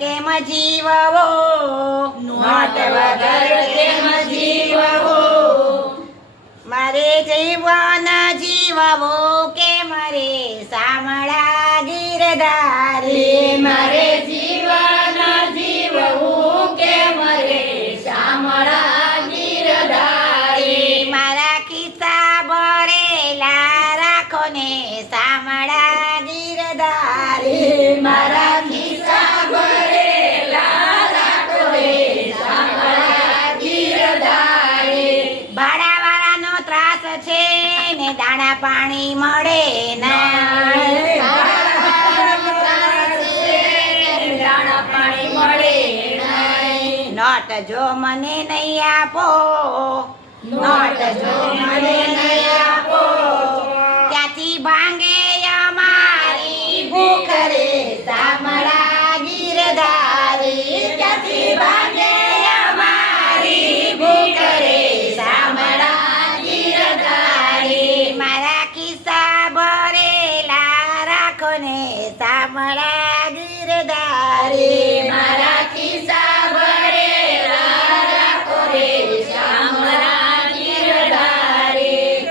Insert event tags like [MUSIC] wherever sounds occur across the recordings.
કેમ જીવવો? નોટ વગર કેમ જીવવું? મારે જીવન જીવવો કે મારે સામળા ગીરધારી. મારે જીવન જીવવું કે મારે શામળા ગીરધારી. મારા ખિસ્સા ભરેલા રાખો ને સામળા ગીરધારી. મારા છે ને દાણા પાણી મળે. નોટ જો મને નહીં આપો નોટ જો મને ને સામળા ગીરધારી મારા ખિસ્સા રાખો રે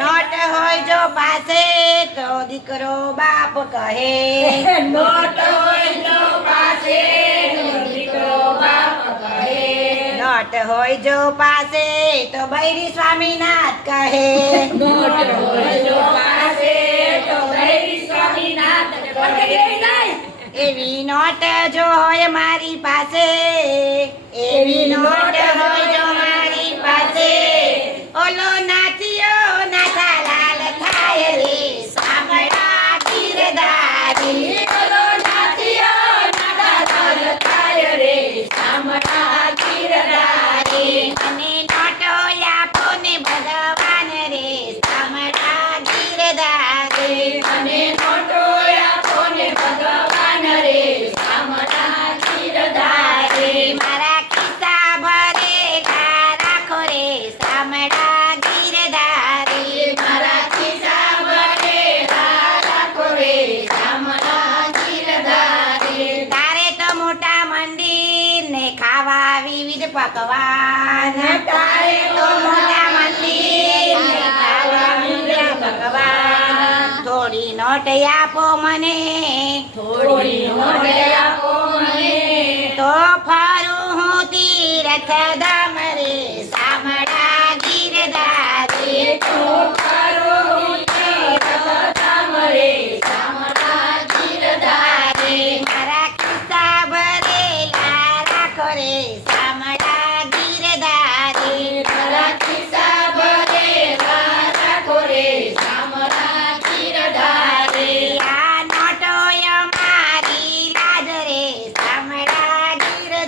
નોટ હોય જો પાસે તો દીકરો બાપ કહે. [LAUGHS] નોટ હોય તો પાસે દીકરો બાપ કહે. નોટ હોય જો પાસે તો બૈરી સ્વામીનાથ કહે. [LAUGHS] નોટ હોય જો પાસે નોટ જો હોય મારી પાસે, એવી નોટ હોય જો મારી પાસે. ઓલો નાથિયો નાથા લાલ થાય રે સાંભળા ગીરધારી બોલો નાથિયો નાથા લાલ થાય રે શામળા ગીરધારી અને નોટો આપો ને ભગવાન રે સાંભળા ગીરધારી અને મોટો આપો ને ભગવાન રે શામળા ગીરધારી મારા ખિસ્સા ભરેલા રાખો રે સાંભળા ગીરધારી મારા ખિસ્સા ભરેલા રાખો રે શામળા ગીરધારી તારે તો મોટા મંદિર ને ખાવા પકવાન તારે તો મોટા મંદિર. ભગવાન થોડી નોટ આપો મને. થોડી નોટ આપો મને. તો ફરું હું તીરથ ધામ રે સામળા ગીરધારી. તો કરો તીરથધામ રે શામળા ગીરધારી. મારા ખિસ્સા ભરેલા રાખો રે